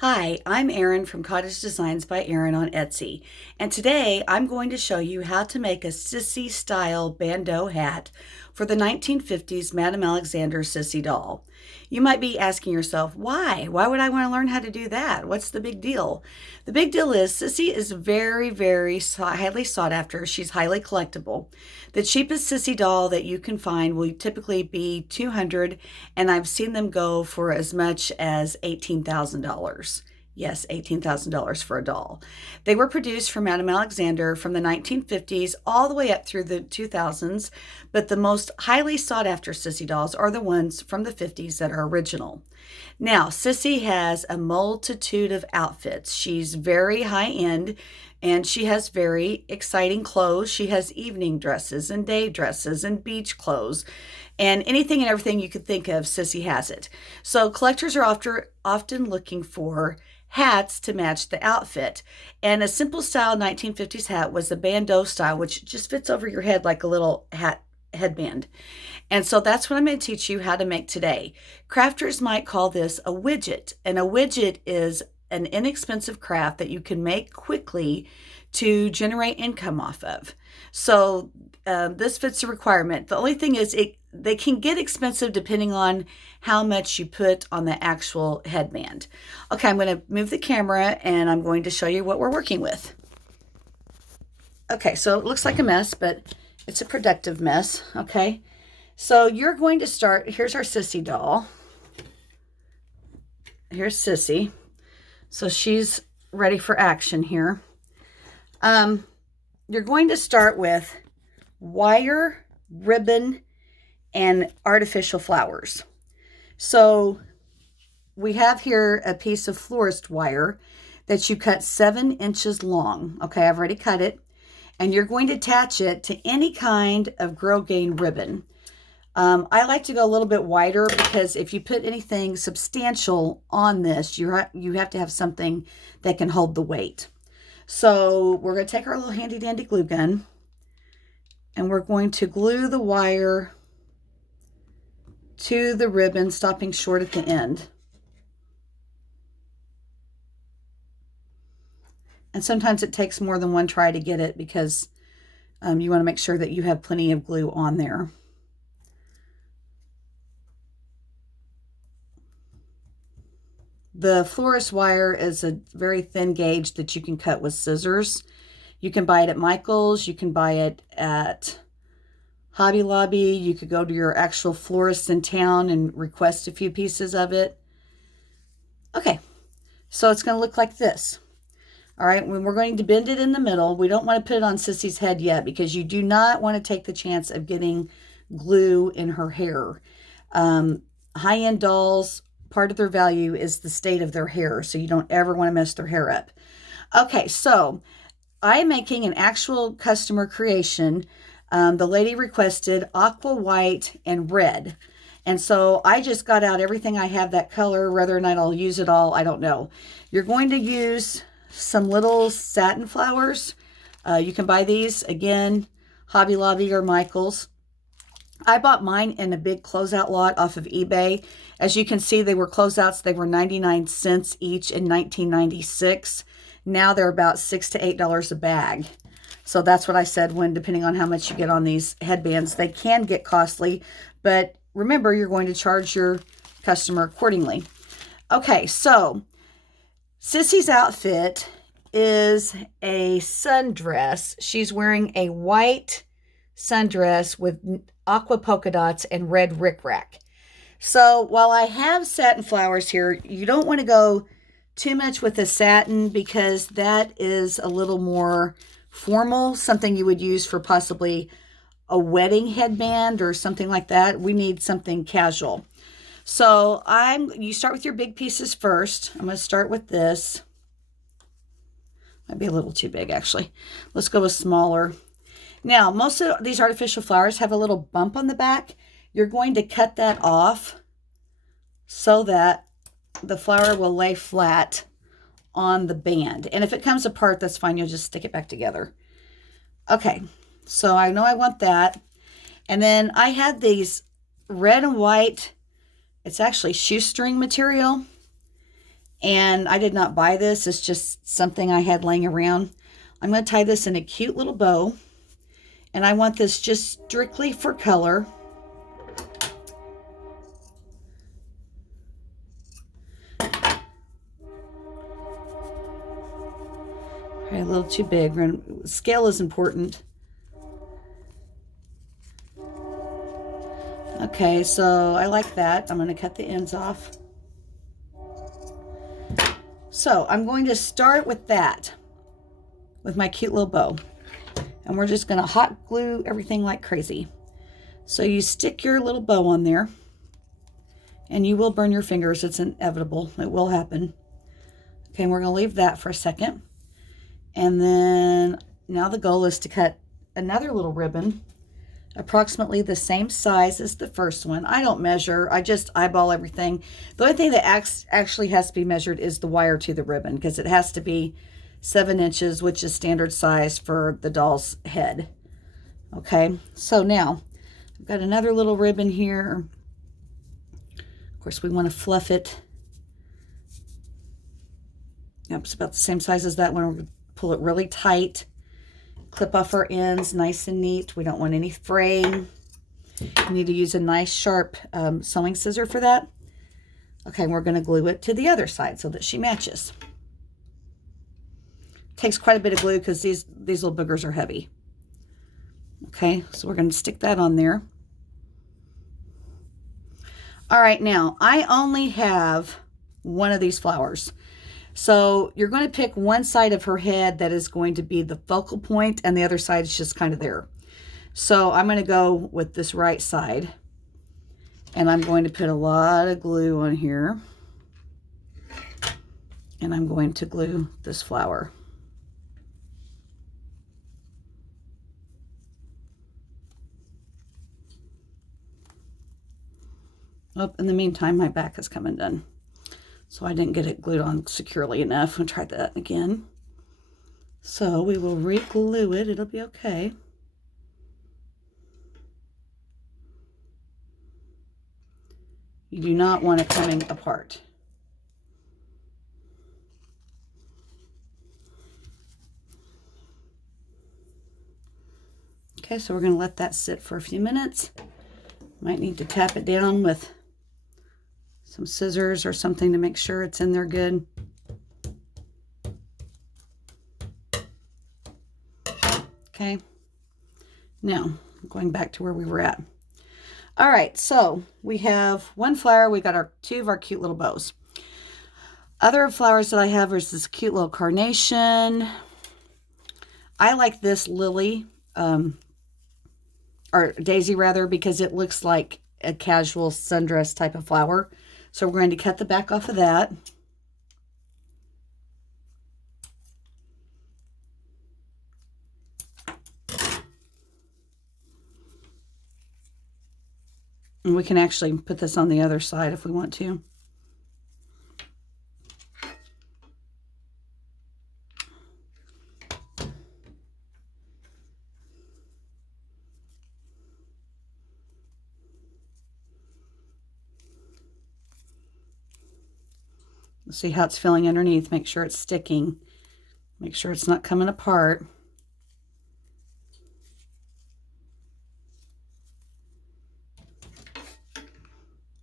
Hi, I'm Erin from Cottage Designs by Erin on Etsy, and today I'm going to show you how to make a Cissy style bandeau hat for the 1950s Madame Alexander Cissy doll. You might be asking yourself, why? Why would I want to learn how to do that? What's the big deal? The big deal is Cissy is very highly sought after. She's highly collectible. The cheapest Cissy doll that you can find will typically be $200, and I've seen them go for as much as $18,000. Yes, $18,000 for a doll. They were produced for Madame Alexander from the 1950s all the way up through the 2000s, but the most highly sought after Cissy dolls are the ones from the 50s that are original. Now, Cissy has a multitude of outfits. She's very high end and she has very exciting clothes. She has evening dresses and day dresses and beach clothes. And anything and everything you could think of, Cissy has it. So collectors are often looking for hats to match the outfit. And a simple style 1950s hat was the Bandeau style, which just fits over your head like a little headband. And so that's what I'm going to teach you how to make today. Crafters might call this a widget, and a widget is an inexpensive craft that you can make quickly to generate income off of. So this fits the requirement. The only thing is they can get expensive depending on how much you put on the actual headband. Okay, I'm going to move the camera and I'm going to show you what we're working with. Okay, so it looks like a mess, but it's a productive mess, okay? So you're going to start, here's our Cissy doll. Here's Cissy. So she's ready for action here. You're going to start with wire, ribbon, and artificial flowers. So we have here a piece of florist wire that you cut 7 inches long. Okay, I've already cut it. And you're going to attach it to any kind of Girl Gain ribbon. I like to go a little bit wider because if you put anything substantial on this, you have to have something that can hold the weight. So we're going to take our little handy dandy glue gun and we're going to glue the wire to the ribbon, stopping short at the end. And sometimes it takes more than one try to get it because you want to make sure that you have plenty of glue on there. The florist wire is a very thin gauge that you can cut with scissors. You can buy it at Michael's. You can buy it at Hobby Lobby. You could go to your actual florist in town and request a few pieces of it. Okay, so it's going to look like this. All right, when we're going to bend it in the middle, we don't want to put it on Cissy's head yet because you do not want to take the chance of getting glue in her hair. High-end dolls, part of their value is the state of their hair, so you don't ever want to mess their hair up. Okay, so I am making an actual customer creation. The lady requested aqua white and red. And so I just got out everything I have that color. Whether or not I'll use it all, I don't know. You're going to use some little satin flowers. You can buy these, again, Hobby Lobby or Michael's. I bought mine in a big closeout lot off of eBay. As you can see, they were closeouts. They were 99 cents each in 1996. Now they're about $6 to $8 a bag. So that's what I said when, depending on how much you get on these headbands, they can get costly. But remember, you're going to charge your customer accordingly. Okay, so Cissy's outfit is a sundress. She's wearing a white sundress with aqua polka dots and red rickrack. So while I have satin flowers here, you don't want to go too much with the satin because that is a little more formal, something you would use for possibly a wedding headband or something like that. We need something casual. So you start with your big pieces first. I'm going to start with this. Might be a little too big, actually. Let's go with smaller. Now, most of these artificial flowers have a little bump on the back. You're going to cut that off so that the flower will lay flat on the band. And if it comes apart, that's fine. You'll just stick it back together. Okay, so I know I want that. And then I had these red and white, it's actually shoestring material. And I did not buy this. It's just something I had laying around. I'm going to tie this in a cute little bow. And I want this just strictly for color. Probably a little too big. Scale is important. Okay, so I like that. I'm going to cut the ends off. So I'm going to start with that, with my cute little bow. And we're just going to hot glue everything like crazy. So you stick your little bow on there, and you will burn your fingers. It's inevitable. It will happen. Okay, and we're going to leave that for a second. And then now the goal is to cut another little ribbon, approximately the same size as the first one. I don't measure. I just eyeball everything. The only thing that actually has to be measured is the wire to the ribbon, because it has to be 7 inches, which is standard size for the doll's head. Okay, so now I've got another little ribbon here. Of course, we want to fluff it. Yep, it's about the same size as that one. We're going to pull it really tight. Clip off our ends nice and neat. We don't want any fraying. You need to use a nice sharp sewing scissor for that. Okay, and we're going to glue it to the other side so that she matches. Takes quite a bit of glue because these little boogers are heavy. Okay, so we're going to stick that on there. All right, now I only have one of these flowers. So you're going to pick one side of her head that is going to be the focal point, and the other side is just kind of there. So I'm going to go with this right side, and I'm going to put a lot of glue on here, and I'm going to glue this flower. Oh, in the meantime, my back is coming done. So I didn't get it glued on securely enough. I'll try that again. So we will re-glue it. It'll be okay. You do not want it coming apart. Okay, so we're going to let that sit for a few minutes. Might need to tap it down with some scissors or something to make sure it's in there good. Okay, now going back to where we were at. All right, so we have one flower. We got two of our cute little bows. Other flowers that I have is this cute little carnation. I like this lily, or daisy rather, because it looks like a casual sundress type of flower. So we're going to cut the back off of that. And we can actually put this on the other side if we want to. See how it's feeling underneath. Make sure it's sticking. Make sure it's not coming apart.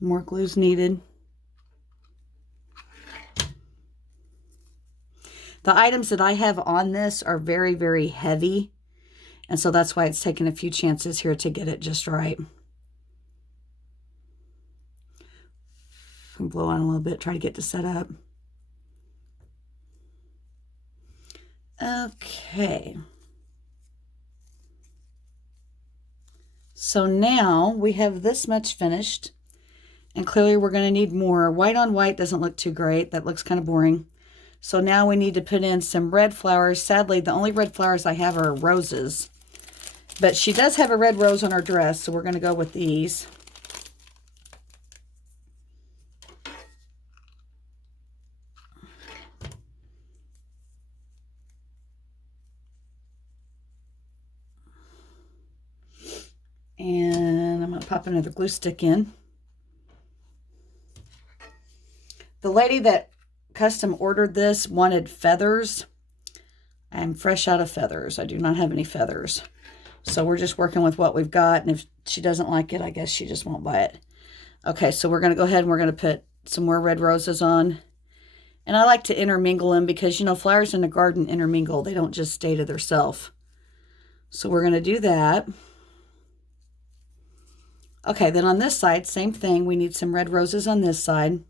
More glue's needed. The items that I have on this are very, very heavy. And so that's why it's taken a few chances here to get it just right. And blow on a little bit, try to get to set up. Okay. So now we have this much finished, and clearly we're going to need more. White on white doesn't look too great. That looks kind of boring. So now we need to put in some red flowers. Sadly, the only red flowers I have are roses, but she does have a red rose on her dress, so we're going to go with these. And I'm going to pop another glue stick in. The lady that custom ordered this wanted feathers. I'm fresh out of feathers. I do not have any feathers. So we're just working with what we've got. And if she doesn't like it, I guess she just won't buy it. Okay, so we're going to go ahead and we're going to put some more red roses on. And I like to intermingle them because, you know, flowers in a garden intermingle. They don't just stay to themselves. So we're going to do that. Okay, then on this side, same thing. We need some red roses on this side.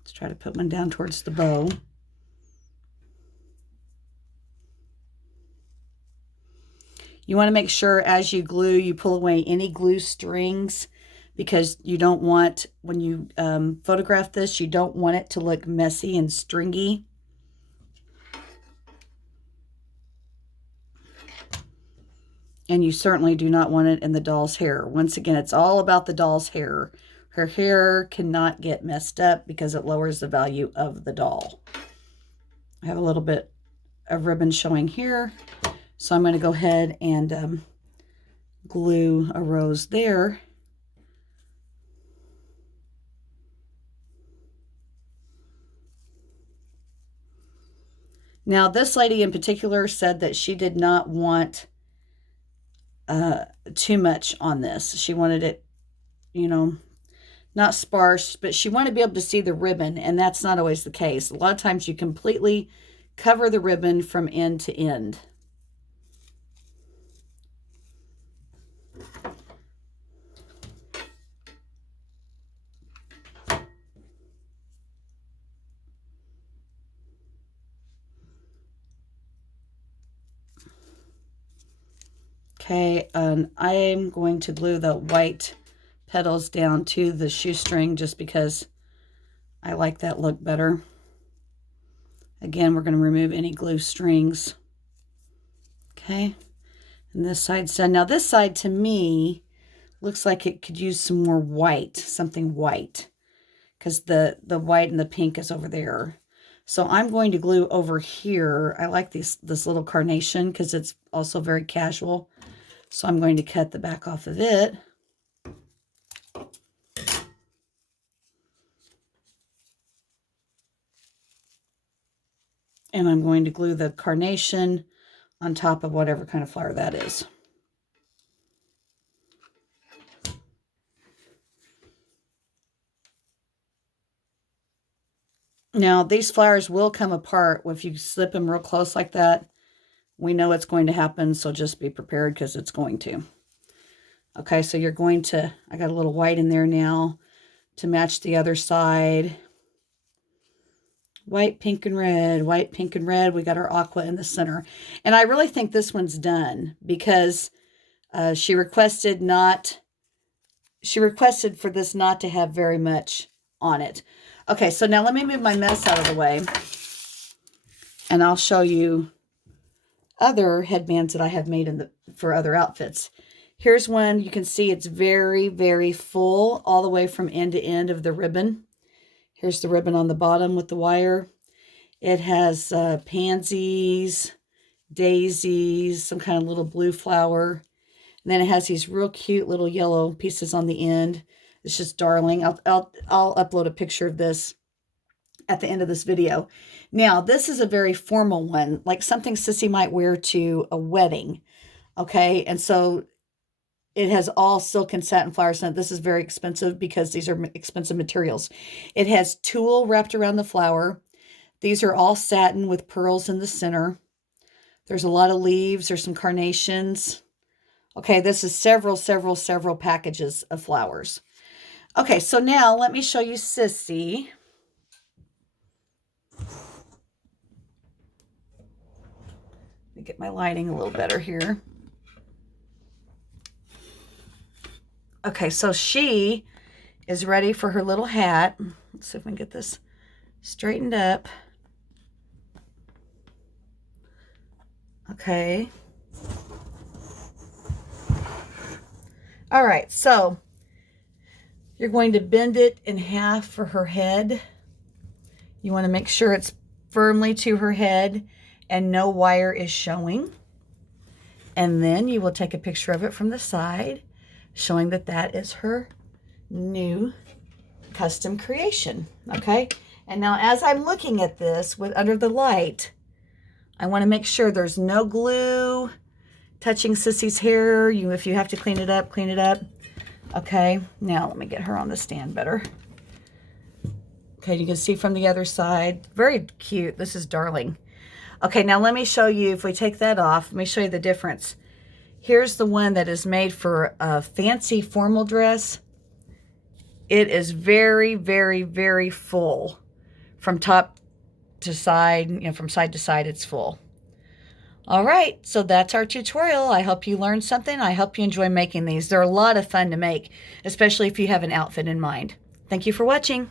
Let's try to put one down towards the bow. You want to make sure as you glue, you pull away any glue strings because you don't want, when you photograph this, you don't want it to look messy and stringy. And you certainly do not want it in the doll's hair. Once again, it's all about the doll's hair. Her hair cannot get messed up because it lowers the value of the doll. I have a little bit of ribbon showing here. So I'm going to go ahead and glue a rose there. Now, this lady in particular said that she did not want too much on this. She wanted it, you know, not sparse, but she wanted to be able to see the ribbon, and that's not always the case. A lot of times you completely cover the ribbon from end to end. Okay, and I'm going to glue the white petals down to the shoestring just because I like that look better. Again, we're going to remove any glue strings. Okay, and this side's done. Now this side to me looks like it could use some more white, something white, because the white and the pink is over there. So I'm going to glue over here. I like this little carnation because it's also very casual. So I'm going to cut the back off of it. And I'm going to glue the carnation on top of whatever kind of flower that is. Now, these flowers will come apart if you slip them real close like that. We know it's going to happen, so just be prepared because it's going to. Okay, so you're going to, I got a little white in there now to match the other side. White, pink, and red. White, pink, and red. We got our aqua in the center. And I really think this one's done because she requested for this not to have very much on it. Okay, so now let me move my mess out of the way. And I'll show you other headbands that I have made for other outfits. Here's one. You can see it's very, very full all the way from end to end of the ribbon. Here's the ribbon on the bottom with the wire. It has pansies, daisies, some kind of little blue flower. And then it has these real cute little yellow pieces on the end. It's just darling. I'll upload a picture of this at the end of this video. Now, this is a very formal one, like something Cissy might wear to a wedding. Okay, and so it has all silk and satin flowers in it. This is very expensive because these are expensive materials. It has tulle wrapped around the flower. These are all satin with pearls in the center. There's a lot of leaves. There's some carnations. Okay, this is several packages of flowers. Okay, so now let me show you Cissy. Let me get my lighting a little better here. Okay, so she is ready for her little hat. Let's see if we can get this straightened up. Okay. All right, so you're going to bend it in half for her head. You want to make sure it's firmly to her head and no wire is showing. And then you will take a picture of it from the side. showing that that is her new custom creation. Okay, and now as I'm looking at this with under the light, I want to make sure there's no glue touching Sissy's hair. If you have to clean it up, clean it up. Okay, now let me get her on the stand better. Okay, you can see from the other side. Very cute. This is darling. Okay, now let me show you, if we take that off, let me show you the difference. Here's the one that is made for a fancy formal dress. It is very, very, very full. From top to side, from side to side, it's full. All right, so that's our tutorial. I hope you learned something. I hope you enjoy making these. They're a lot of fun to make, especially if you have an outfit in mind. Thank you for watching.